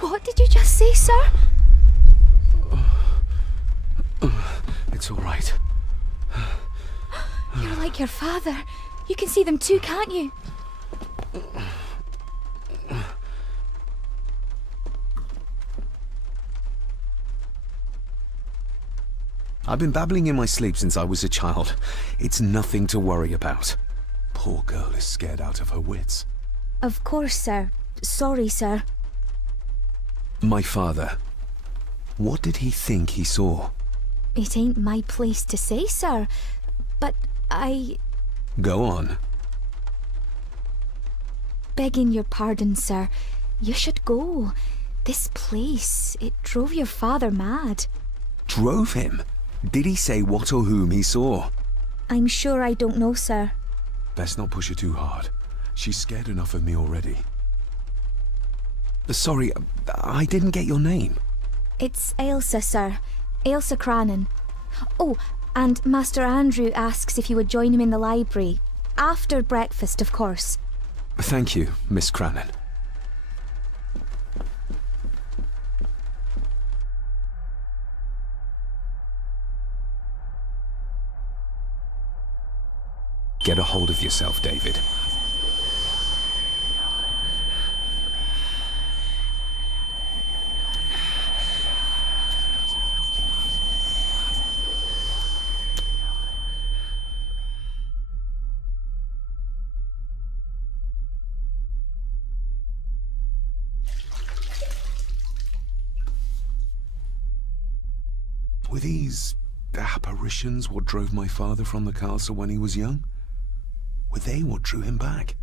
What did you just say, sir? It's all right. You're like your father. You can see them too, can't you? I've been babbling in my sleep since I was a child. It's nothing to worry about. Poor girl is scared out of her wits. Of course, sir. Sorry, sir. My father. What did he think he saw? It ain't my place to say, sir. But Go on. begging your pardon, sir. You should go. This place, it drove your father mad. Drove him? Did he say what or whom he saw? I'm sure I don't know, sir. Best not push her too hard. She's scared enough of me already. Sorry, I didn't get your name. It's Ailsa, sir. Ailsa Crannan. Oh, and Master Andrew asks if you would join him in the library. After breakfast, of course. Thank you, Miss Crannan. Get a hold of yourself, David. Were these apparitions what drove my father from the castle when he was young? Were they what drew him back?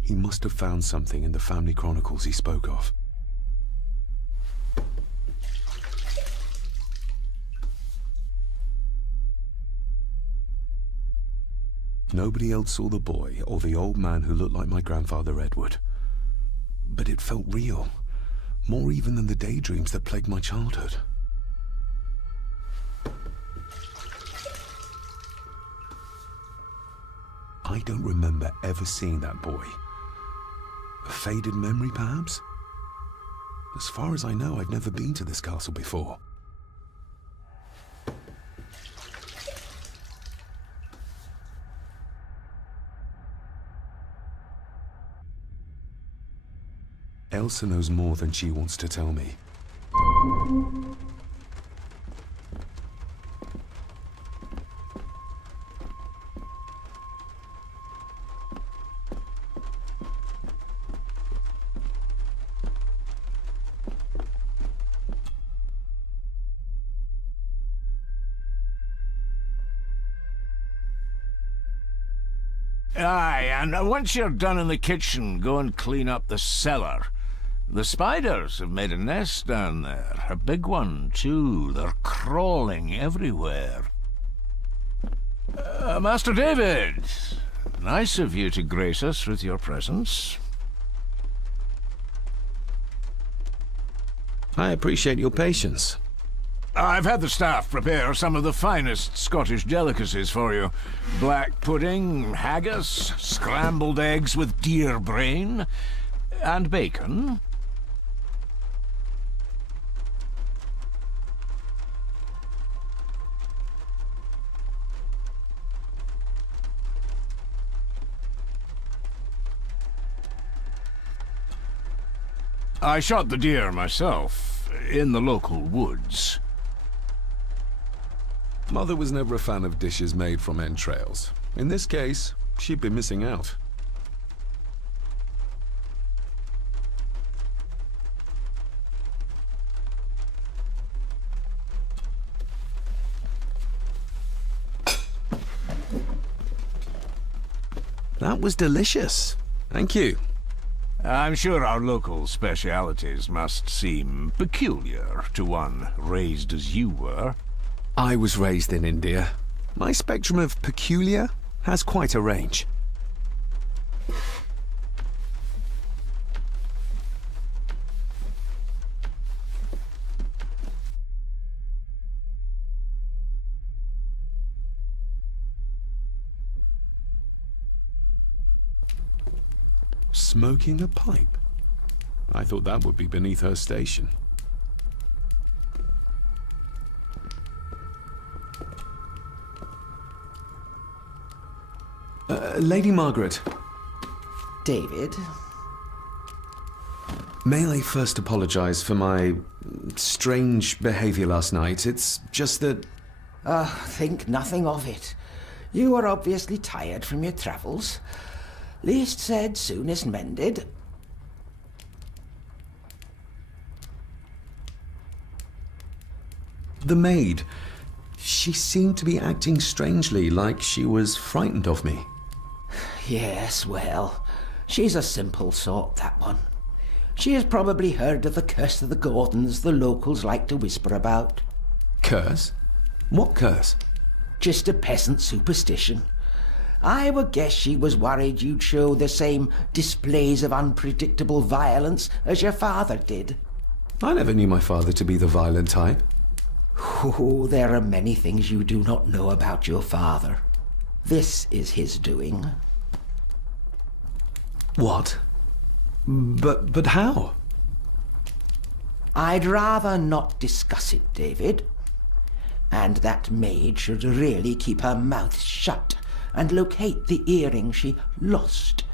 He must have found something in the family chronicles he spoke of. Nobody else saw the boy or the old man who looked like my grandfather Edward. But it felt real, more even than the daydreams that plagued my childhood. I don't remember ever seeing that boy. A faded memory, perhaps? As far as I know, I've never been to this castle before. Elsa knows more than she wants to tell me. Aye, and once you're done in the kitchen, go and clean up the cellar. The spiders have made a nest down there. A big one, too. They're crawling everywhere. Master David, nice of you to grace us with your presence. I appreciate your patience. I've had the staff prepare some of the finest Scottish delicacies for you. Black pudding, haggis, scrambled eggs with deer brain, and bacon. I shot the deer myself, in the local woods. Mother was never a fan of dishes made from entrails. In this case, she'd be missing out. That was delicious. Thank you. I'm sure our local specialities must seem peculiar to one raised as you were. I was raised in India. My spectrum of peculiar has quite a range. Smoking a pipe? I thought that would be beneath her station. Lady Margaret. David? May I first apologize for my strange behavior last night? It's just that... Think nothing of it. You were obviously tired from your travels. Least said, soonest mended. The maid. She seemed to be acting strangely, like she was frightened of me. Yes, well, she's a simple sort, that one. She has probably heard of the curse of the Gordons the locals like to whisper about. Curse? What curse? Just a peasant superstition. I would guess she was worried you'd show the same displays of unpredictable violence as your father did. I never knew my father to be the violent type. Oh, there are many things you do not know about your father. This is his doing. What? But how? I'd rather not discuss it, David. And that maid should really keep her mouth shut and locate the earring she lost.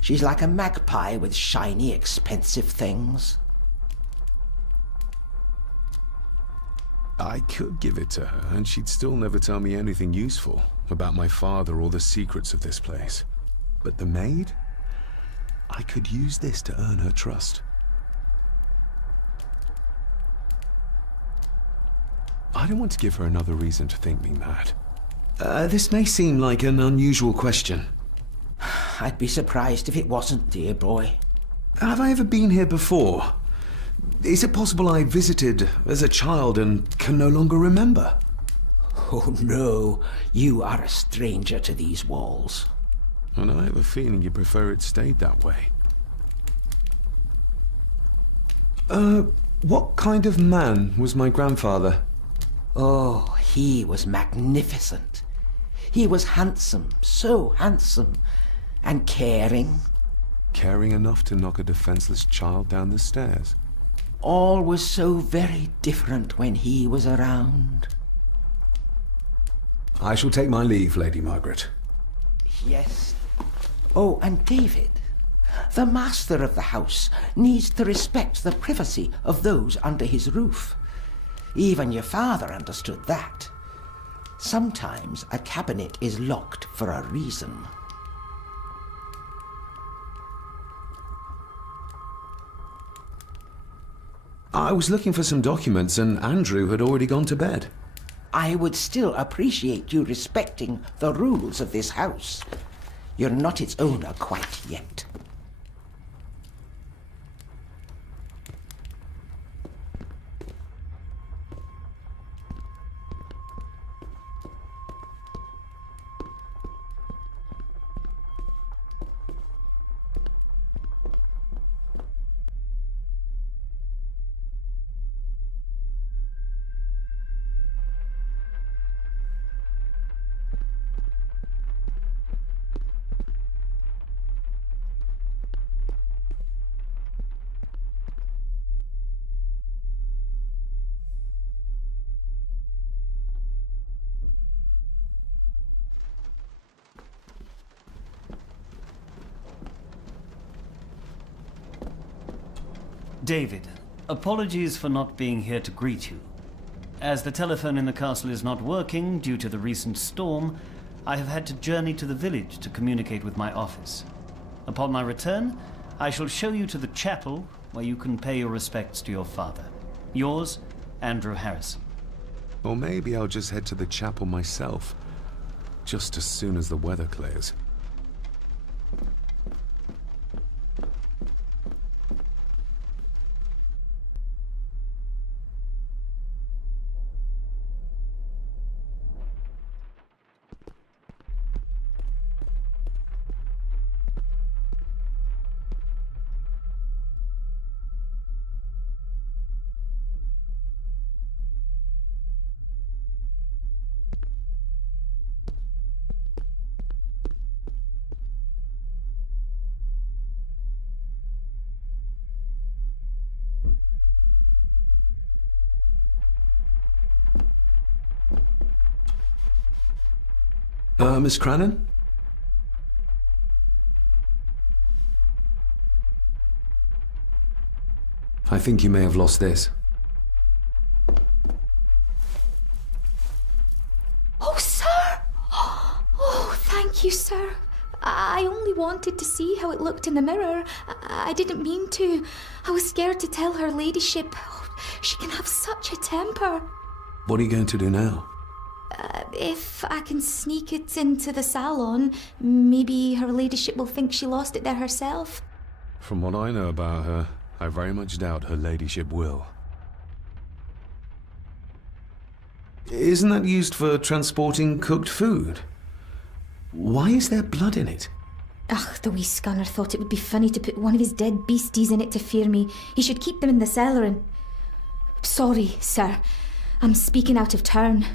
She's like a magpie with shiny, expensive things. I could give it to her, and she'd still never tell me anything useful about my father or the secrets of this place. But the maid? I could use this to earn her trust. I don't want to give her another reason to think me mad. This may seem like an unusual question. I'd be surprised if it wasn't, dear boy. Have I ever been here before? Is it possible I visited as a child and can no longer remember? Oh no, you are a stranger to these walls. And I have a feeling you prefer it stayed that way. What kind of man was my grandfather? Oh, he was magnificent. He was handsome, so handsome, and caring. Caring enough to knock a defenseless child down the stairs. All was so very different when he was around. I shall take my leave, Lady Margaret. Yes. Oh, and David, the master of the house needs to respect the privacy of those under his roof. Even your father understood that. Sometimes a cabinet is locked for a reason. I was looking for some documents and Andrew had already gone to bed. I would still appreciate you respecting the rules of this house. You're not its owner quite yet. David, apologies for not being here to greet you. As the telephone in the castle is not working due to the recent storm, I have had to journey to the village to communicate with my office. Upon my return, I shall show you to the chapel where you can pay your respects to your father. Yours, Andrew Harrison. Or maybe I'll just head to the chapel myself, just as soon as the weather clears. Miss Crannan? I think you may have lost this. Oh, sir! Oh, thank you, sir. I only wanted to see how it looked in the mirror. I didn't mean to. I was scared to tell her ladyship. Oh, she can have such a temper. What are you going to do now? If I can sneak it into the salon, maybe her ladyship will think she lost it there herself. From what I know about her, I very much doubt her ladyship will. Isn't that used for transporting cooked food? Why is there blood in it? Ugh, the wee scunner thought it would be funny to put one of his dead beasties in it to fear me. He should keep them in the cellar and... Sorry, sir. I'm speaking out of turn.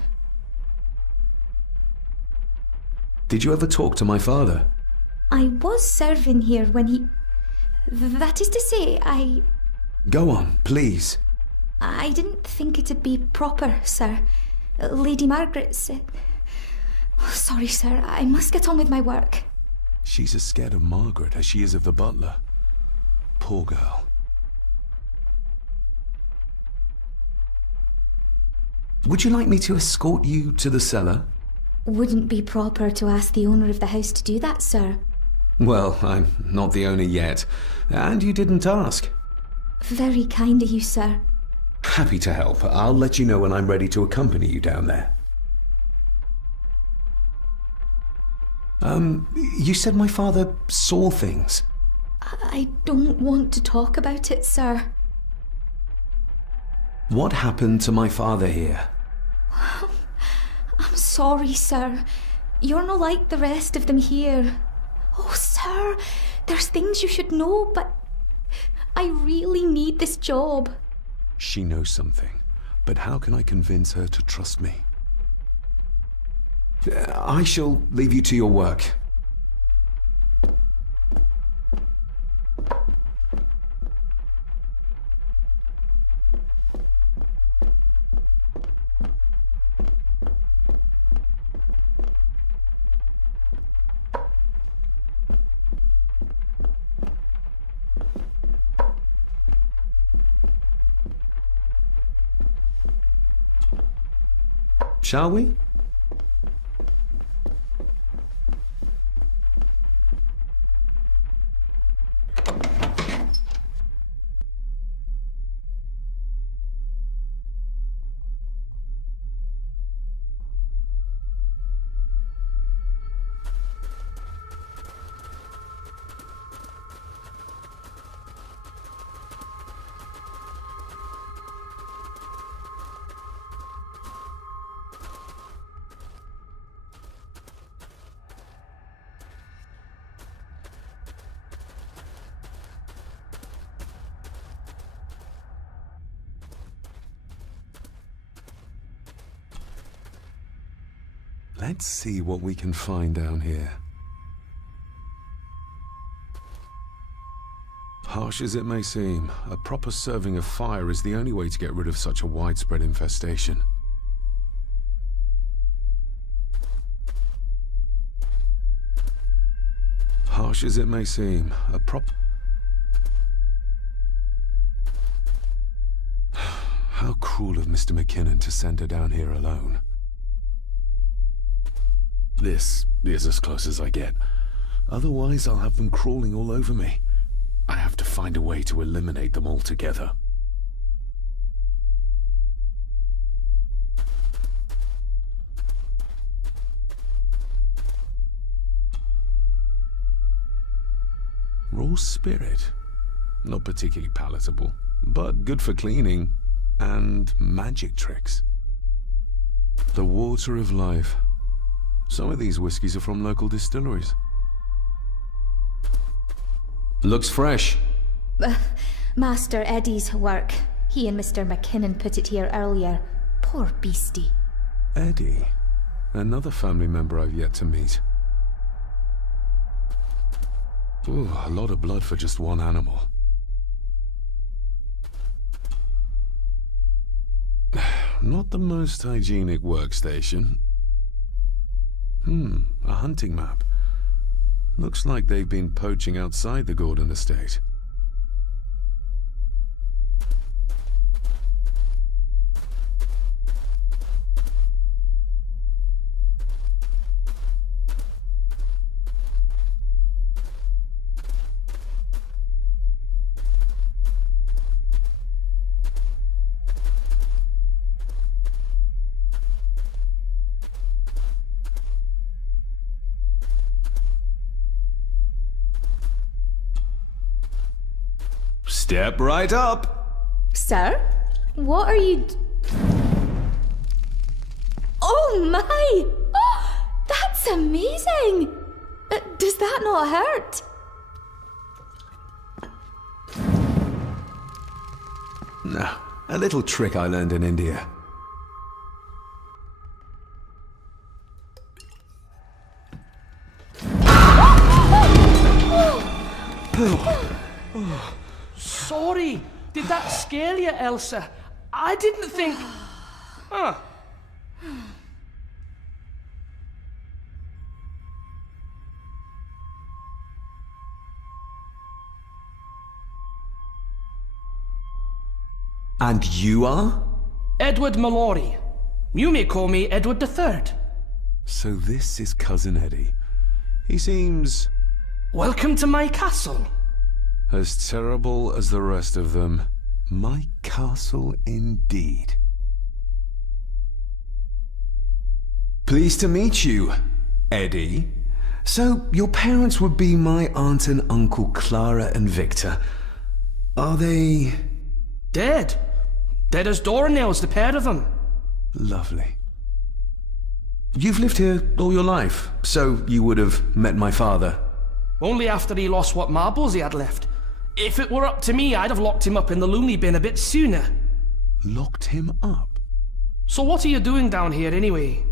Did you ever talk to my father? I was serving here when he... That is to say, Go on, please. I didn't think it'd be proper, sir. Lady Margaret said... Sorry, sir. I must get on with my work. She's as scared of Margaret as she is of the butler. Poor girl. Would you like me to escort you to the cellar? Wouldn't be proper to ask the owner of the house to do that, sir. Well, I'm not the owner yet, and you didn't ask. Very kind of you, sir. Happy to help. I'll let you know when I'm ready to accompany you down there. You said my father saw things. I don't want to talk about it, sir. What happened to my father here? I'm sorry, sir. You're not like the rest of them here. Oh, sir, there's things you should know, but I really need this job. She knows something, but how can I convince her to trust me? I shall leave you to your work. Shall we? Let's see what we can find down here. Harsh as it may seem, a proper serving of fire is the only way to get rid of such a widespread infestation. Harsh as it may seem, a How cruel of Mr. McKinnon to send her down here alone. This is as close as I get. Otherwise, I'll have them crawling all over me. I have to find a way to eliminate them altogether. Raw spirit. Not particularly palatable, but good for cleaning. And magic tricks. The water of life. Some of these whiskies are from local distilleries. Looks fresh. Master Eddie's work. He and Mr. McKinnon put it here earlier. Poor beastie. Eddie? Another family member I've yet to meet. Ooh, a lot of blood for just one animal. Not the most hygienic workstation. A hunting map. Looks like they've been poaching outside the Gordon estate. Step right up. Sir? What are you... Oh my! Oh, that's amazing! Does that not hurt? No, a little trick I learned in India. Sorry, did that scare you, Elsa? I didn't think... Huh. And you are? Edward Mallory. You may call me Edward III. So this is Cousin Eddie. He seems Welcome to my castle. as terrible as the rest of them. My castle indeed. Pleased to meet you, Eddie. So, your parents would be my aunt and uncle Clara and Victor. Are they... Dead. Dead as doornails, the pair of them. Lovely. You've lived here all your life, so you would have met my father. Only after he lost what marbles he had left. If it were up to me, I'd have locked him up in the loony bin a bit sooner. Locked him up? So what are you doing down here anyway?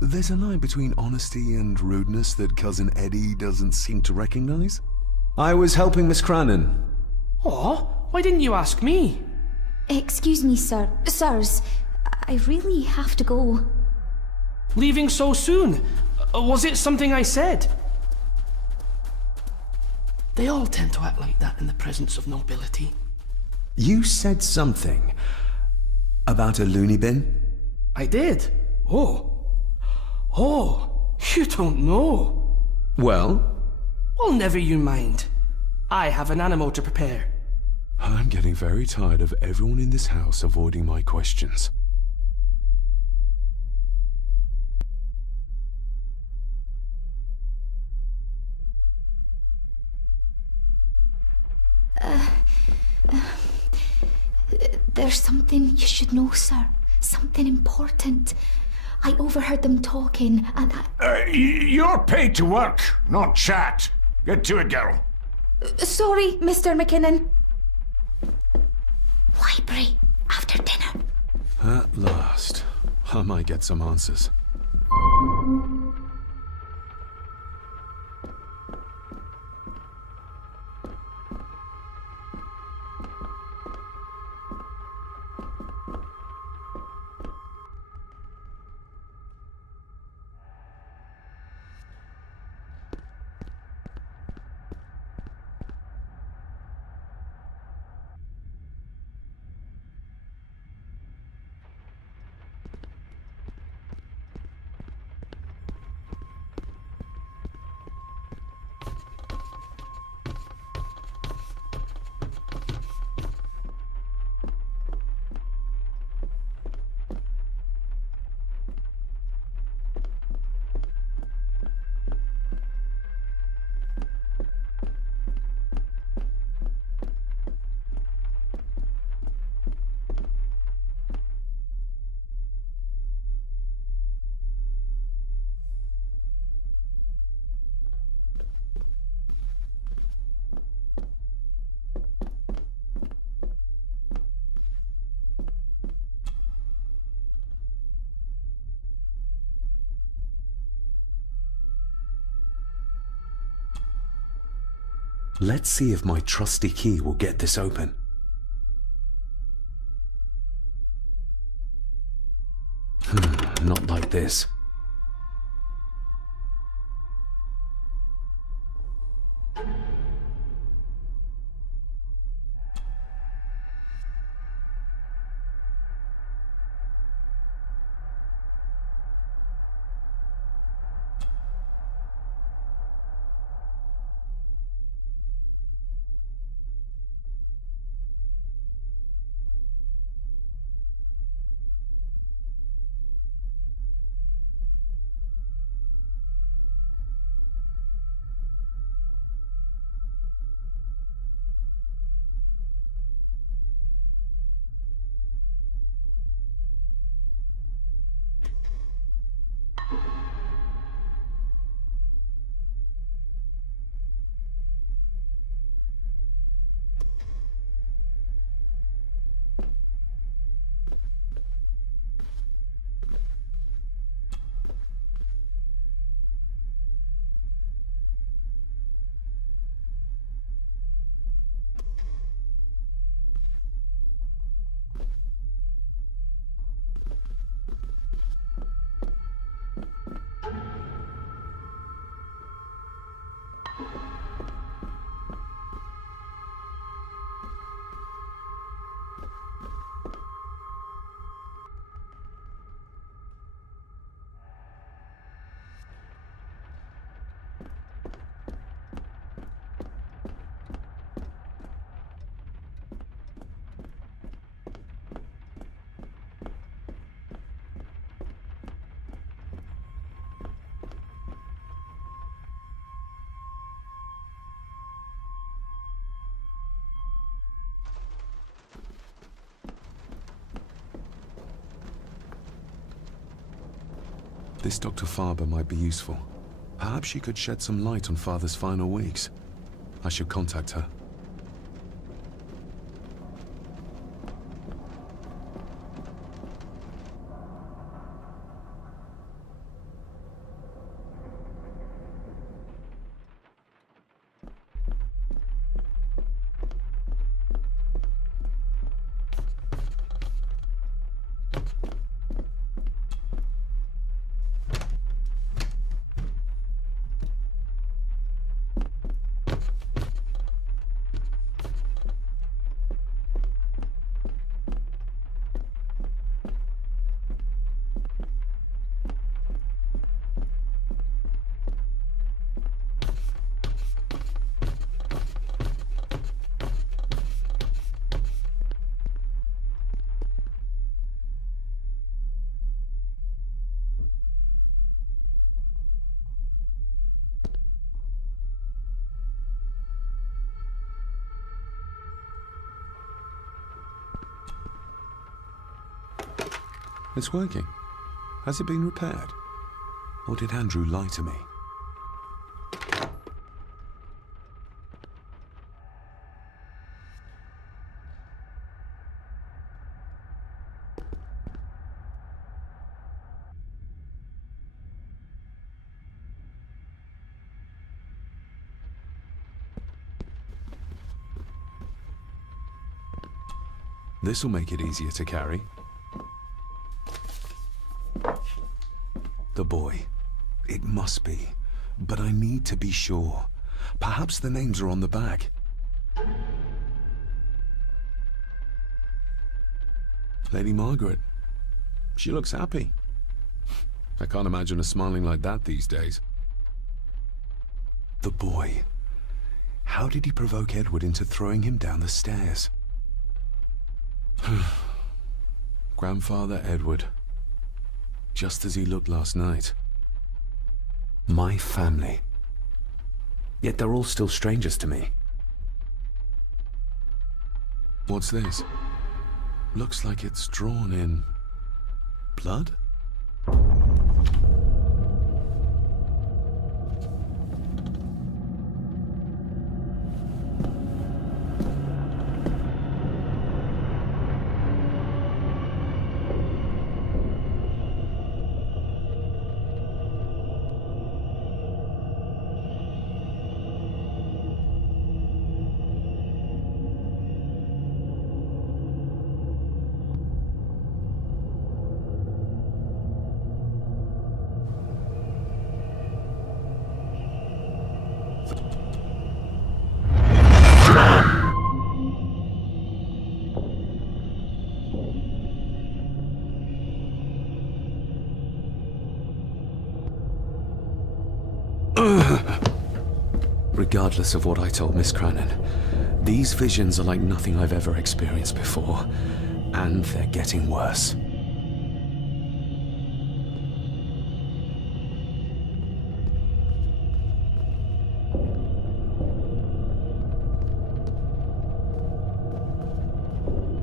There's a line between honesty and rudeness that Cousin Eddie doesn't seem to recognize. I was helping Miss Cranon. Oh, why didn't you ask me? Excuse me, sir. Sirs, I really have to go. Leaving so soon? Was it something I said? They all tend to act like that in the presence of nobility. You said something about a loony bin? I did. Oh, you don't know. Well, Well, never you mind. I have an animal to prepare. I'm getting very tired of everyone in this house avoiding my questions. There's something you should know, sir. Something important. I overheard them talking, and You're paid to work, not chat. Get to it, girl. Sorry, Mr. McKinnon. Library, after dinner. At last, I might get some answers. Let's see if my trusty key will get this open. Not like this. This Dr. Farber might be useful. Perhaps she could shed some light on Father's final weeks. I should contact her. It's working. Has it been repaired? Or did Andrew lie to me? This'll make it easier to carry. The boy. It must be. But I need to be sure. Perhaps the names are on the back. Lady Margaret. She looks happy. I can't imagine her smiling like that these days. The boy. How did he provoke Edward into throwing him down the stairs? Grandfather Edward. Just as he looked last night. My family. Yet they're all still strangers to me. What's this? Looks like it's drawn in blood? Regardless of what I told Miss Crannan, these visions are like nothing I've ever experienced before, and they're getting worse.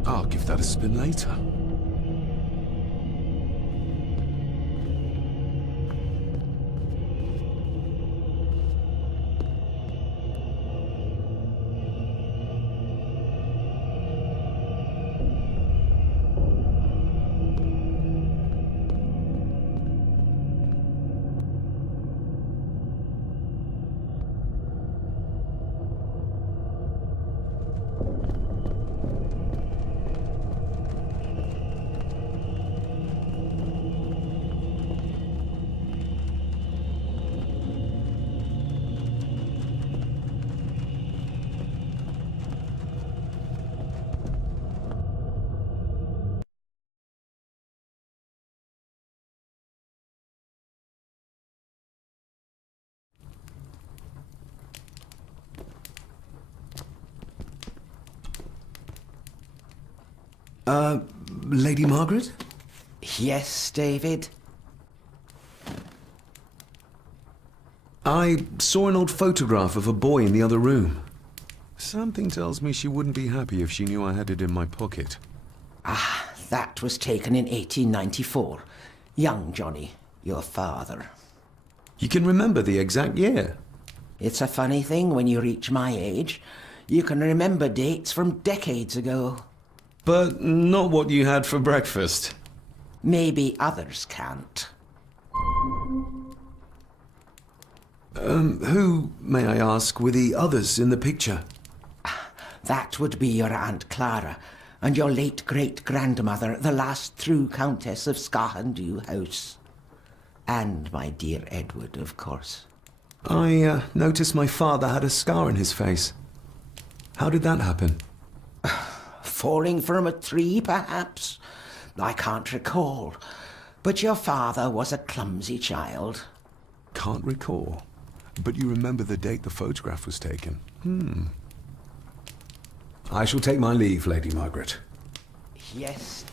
I'll give that a spin later. Lady Margaret? Yes, David? I saw an old photograph of a boy in the other room. Something tells me she wouldn't be happy if she knew I had it in my pocket. Ah, that was taken in 1894. Young Johnny. Your father. You can remember the exact year. It's a funny thing when you reach my age. You can remember dates from decades ago. But not what you had for breakfast. Maybe others can't. Who, may I ask, were the others in the picture? That would be your Aunt Clara and your late great-grandmother, the last true Countess of Scahandew House. And my dear Edward, of course. I noticed my father had a scar on his face. How did that happen? Falling from a tree, perhaps? I can't recall. But your father was a clumsy child. Can't recall. But you remember the date the photograph was taken. I shall take my leave, Lady Margaret. Yes.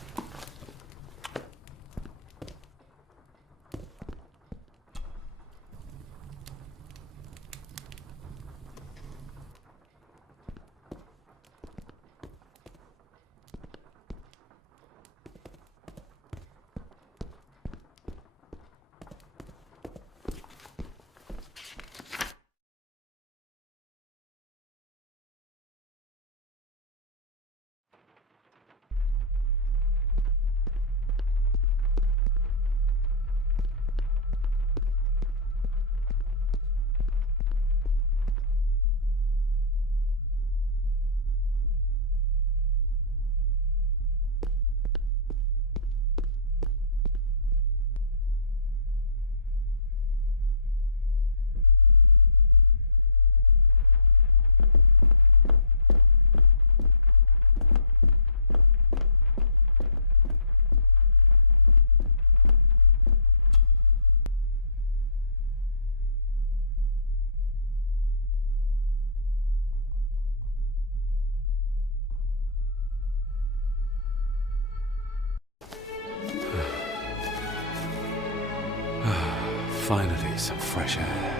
Finally, some fresh air.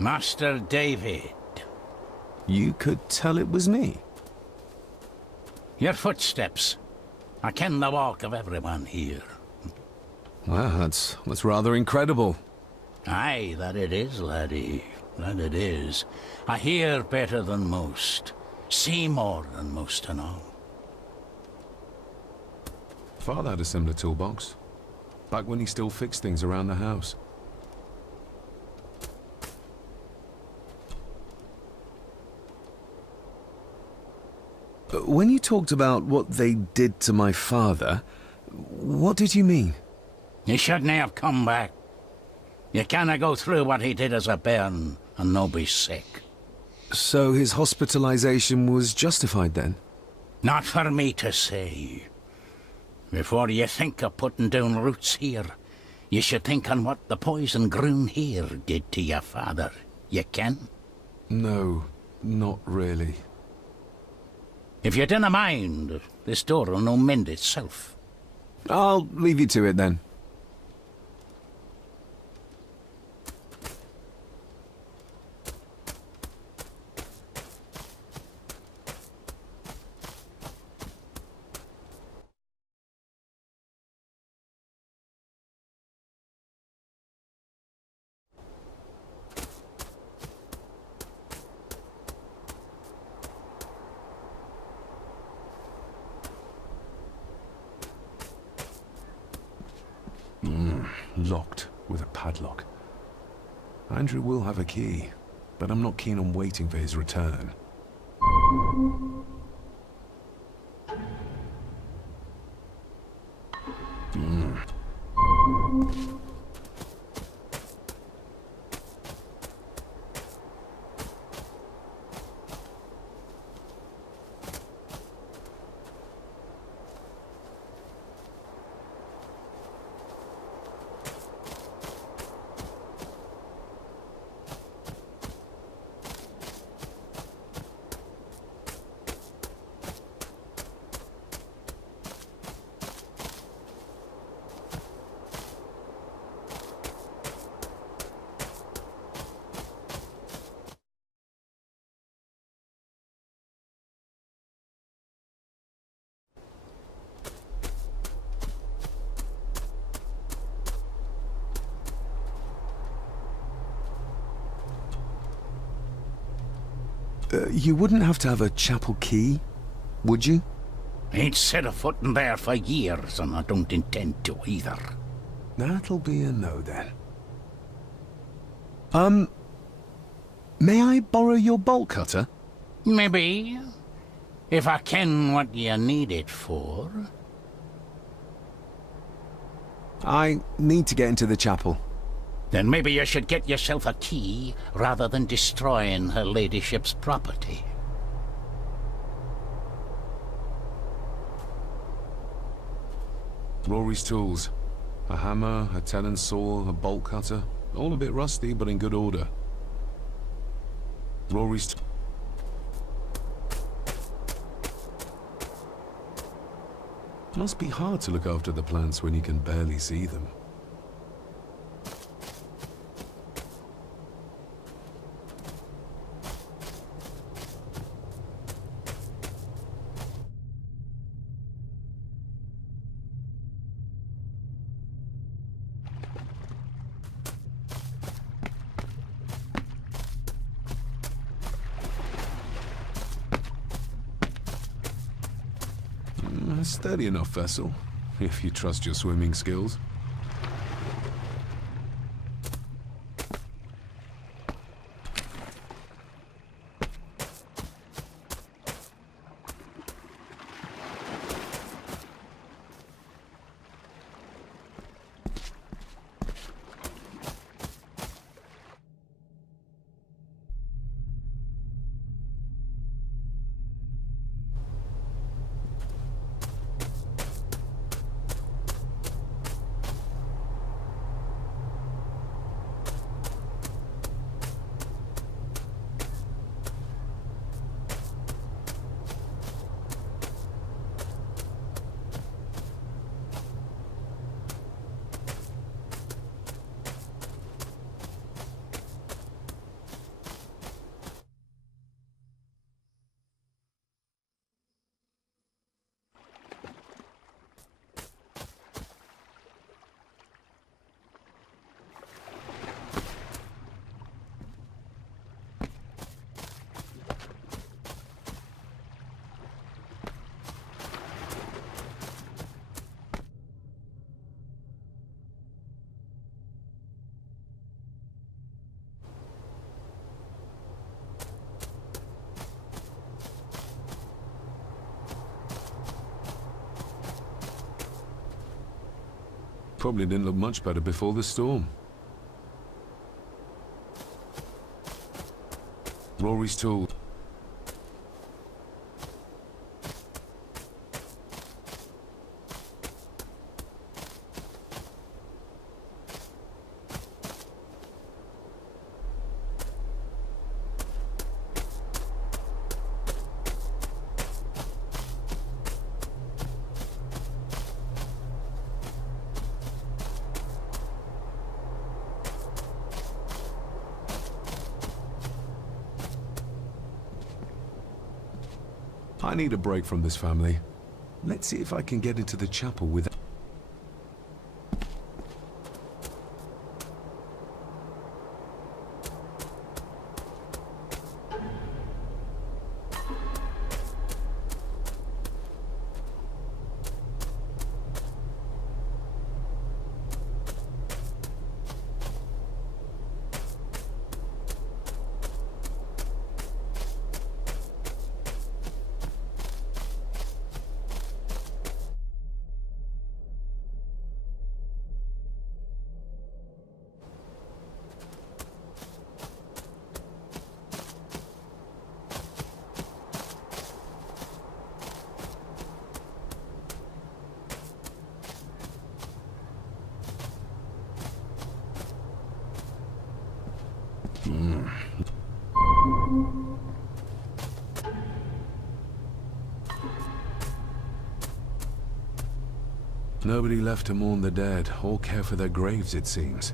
Master David. You could tell it was me. Your footsteps. I ken the walk of everyone here. Well, that's rather incredible. Aye, that it is, laddie. That it is. I hear better than most. See more than most and all. Father had a similar toolbox. Back when he still fixed things around the house. When you talked about what they did to my father, what did you mean? You shouldn't have come back. You canna go through what he did as a bairn and no be sick. So his hospitalization was justified then? Not for me to say. Before you think of putting down roots here, you should think on what the poison grown here did to your father. You can? No, not really. If you dinna mind, this door will no mend itself. I'll leave you to it then. Locked with a padlock. Andrew will have a key, but I'm not keen on waiting for his return. You wouldn't have to have a chapel key, would you? Ain't set a foot in there for years, and I don't intend to either. That'll be a no then. May I borrow your bolt cutter? Maybe. If I ken what you need it for. I need to get into the chapel. Then maybe you should get yourself a key, rather than destroying her ladyship's property. Rory's tools. A hammer, a tenon saw, a bolt cutter. All a bit rusty, but in good order. Rory's... Must be hard to look after the plants when you can barely see them. A sturdy enough vessel, if you trust your swimming skills. Probably didn't look much better before the storm. Rory's tool. I need a break from this family. Let's see if I can get into the chapel with... Nobody left to mourn the dead or care for their graves, it seems.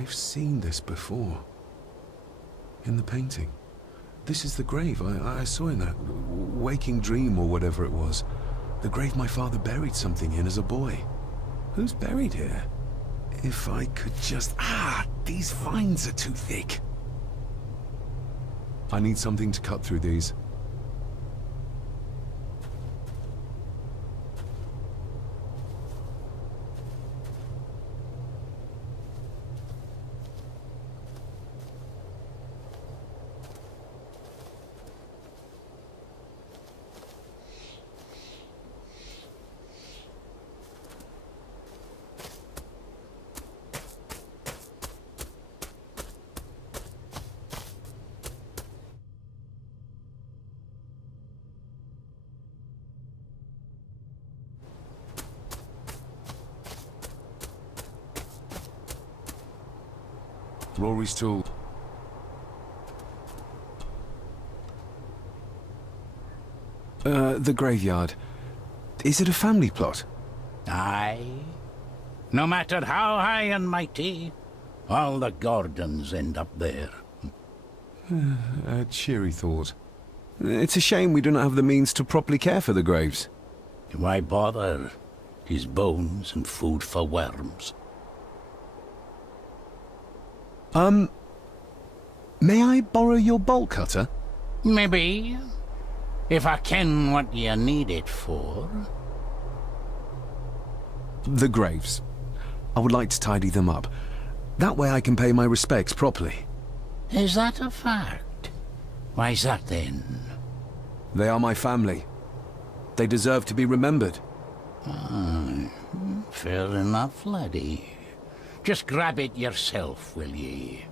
I've seen this before. In the painting. This is the grave I saw in that waking dream or whatever it was. The grave my father buried something in as a boy. Who's buried here? If I could just... these vines are too thick. I need something to cut through these. Rory's tool. The graveyard. Is it a family plot? Aye. No matter how high and mighty, all the Gordons end up there. A cheery thought. It's a shame we do not have the means to properly care for the graves. Why bother? His bones and food for worms. May I borrow your bolt cutter? Maybe. If I ken what you need it for. The graves. I would like to tidy them up. That way I can pay my respects properly. Is that a fact? Why's that then? They are my family. They deserve to be remembered. Fair enough, laddie. Just grab it yourself, will ye?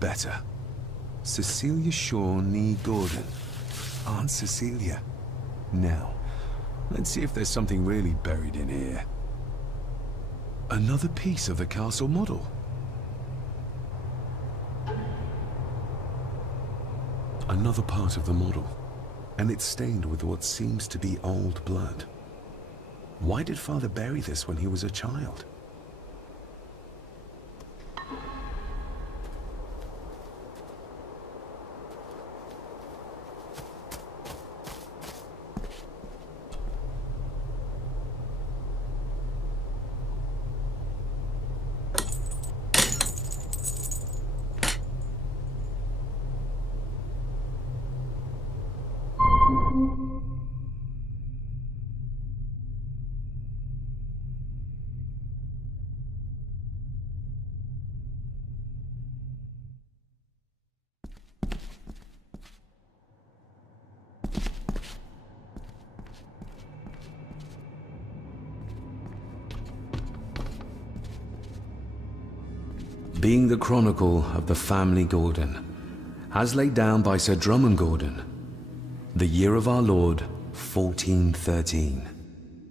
Better. Cecilia Shaw Nee Gordon. Aunt Cecilia. Now, let's see if there's something really buried in here. Another piece of the castle model. Another part of the model. And it's stained with what seems to be old blood. Why did Father bury this when he was a child? Being the chronicle of the family Gordon, as laid down by Sir Drummond Gordon, the year of our Lord, 1413.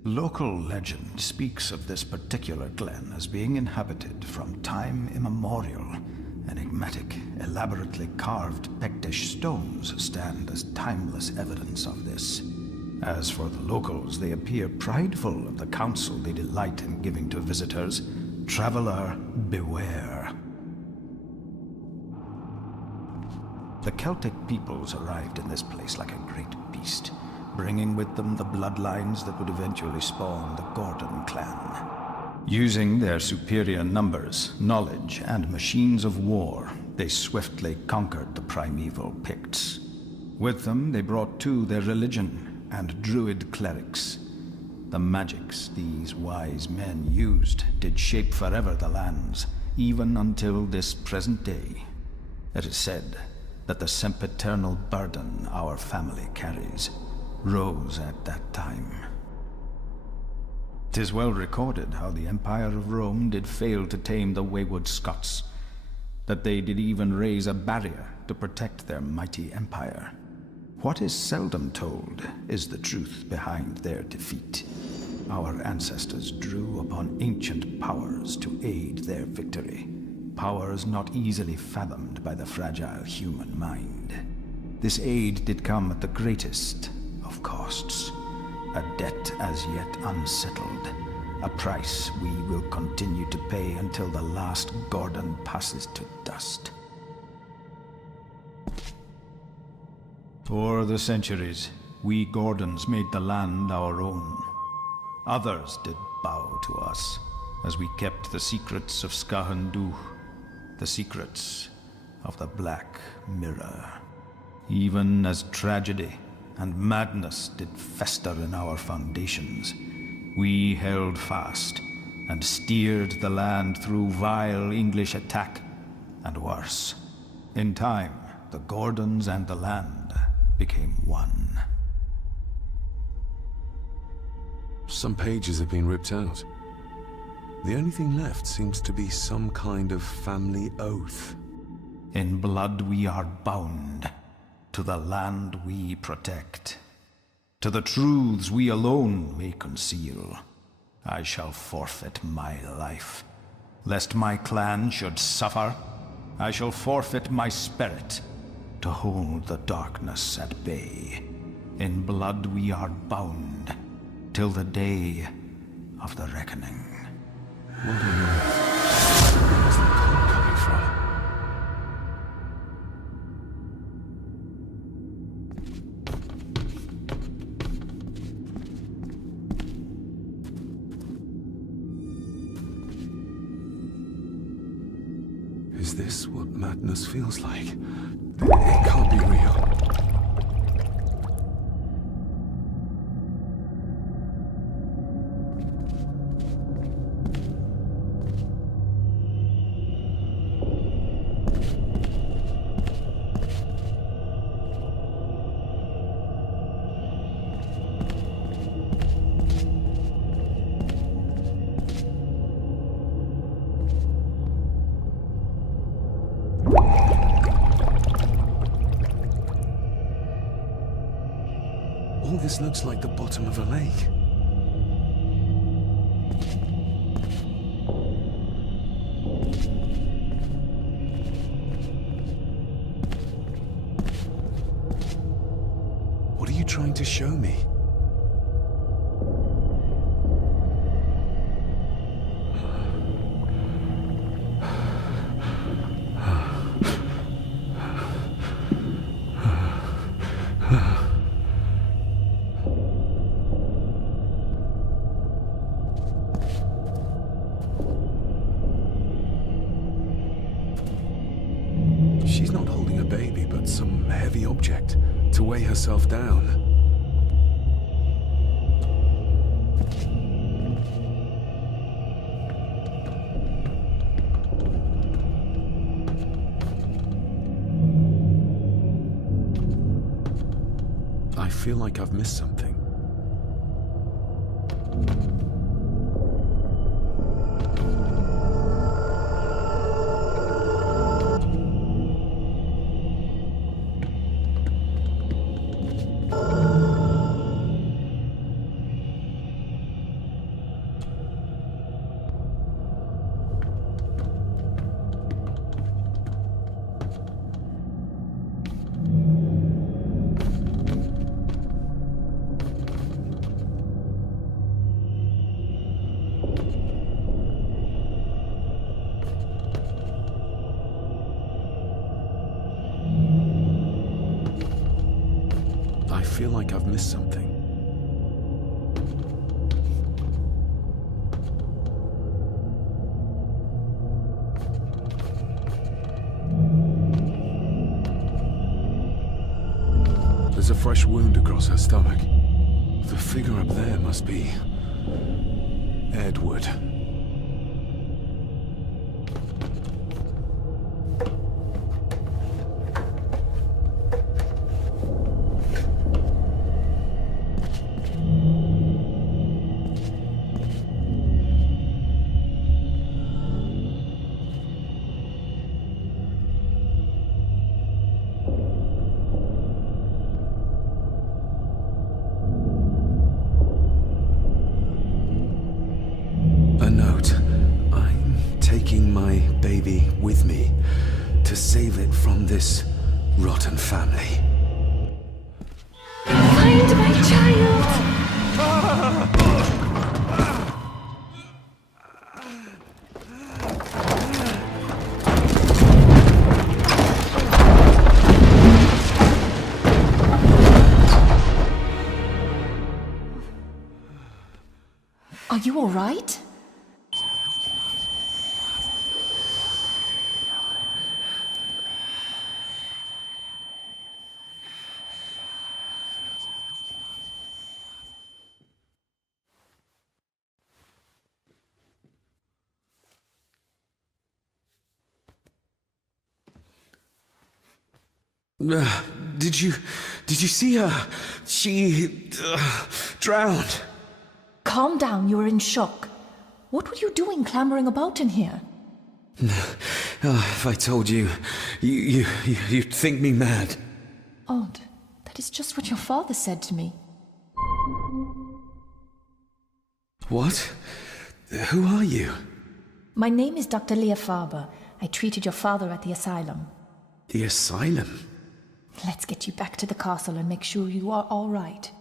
Local legend speaks of this particular glen as being inhabited from time immemorial. Enigmatic, elaborately carved Pictish stones stand as timeless evidence of this. As for the locals, they appear prideful of the counsel they delight in giving to visitors. Traveler, beware. The Celtic peoples arrived in this place like a great beast, bringing with them the bloodlines that would eventually spawn the Gordon clan. Using their superior numbers, knowledge, and machines of war, they swiftly conquered the primeval Picts. With them, they brought too their religion and druid clerics. The magics these wise men used did shape forever the lands, even until this present day. It is said that the sempiternal burden our family carries rose at that time. 'Tis well recorded how the Empire of Rome did fail to tame the wayward Scots, that they did even raise a barrier to protect their mighty empire. What is seldom told is the truth behind their defeat. Our ancestors drew upon ancient powers to aid their victory, powers not easily fathomed by the fragile human mind. This aid did come at the greatest of costs, a debt as yet unsettled, a price we will continue to pay until the last Gordon passes to dust. For the centuries, we Gordons made the land our own. Others did bow to us, as we kept the secrets of Skahanduh, the secrets of the Black Mirror. Even as tragedy and madness did fester in our foundations, we held fast and steered the land through vile English attack and worse. In time, the Gordons and the land became one. Some pages have been ripped out. The only thing left seems to be some kind of family oath. In blood we are bound to the land we protect, to the truths we alone may conceal. I shall forfeit my life, lest my clan should suffer. I shall forfeit my spirit to hold the darkness at bay. In blood we are bound till the day of the reckoning. What on earth? Where's the call coming from? Is this what madness feels like? It can't be real. All this looks like the bottom of a lake. What are you trying to show me? She's not holding a baby, but some heavy object to weigh herself down. I feel like I've missed something. I feel like I've missed something. There's a fresh wound across her stomach. The figure up there must be Edward. A note. I'm taking my baby with me to save it from this rotten family. Find my child! Are you all right? Did you see her? She drowned. Calm down, you're in shock. What were you doing clambering about in here? If I told you, you'd think me mad. Odd. That is just what your father said to me. What? Who are you? My name is Dr. Leah Farber. I treated your father at the asylum. The asylum? Let's get you back to the castle and make sure you are all right.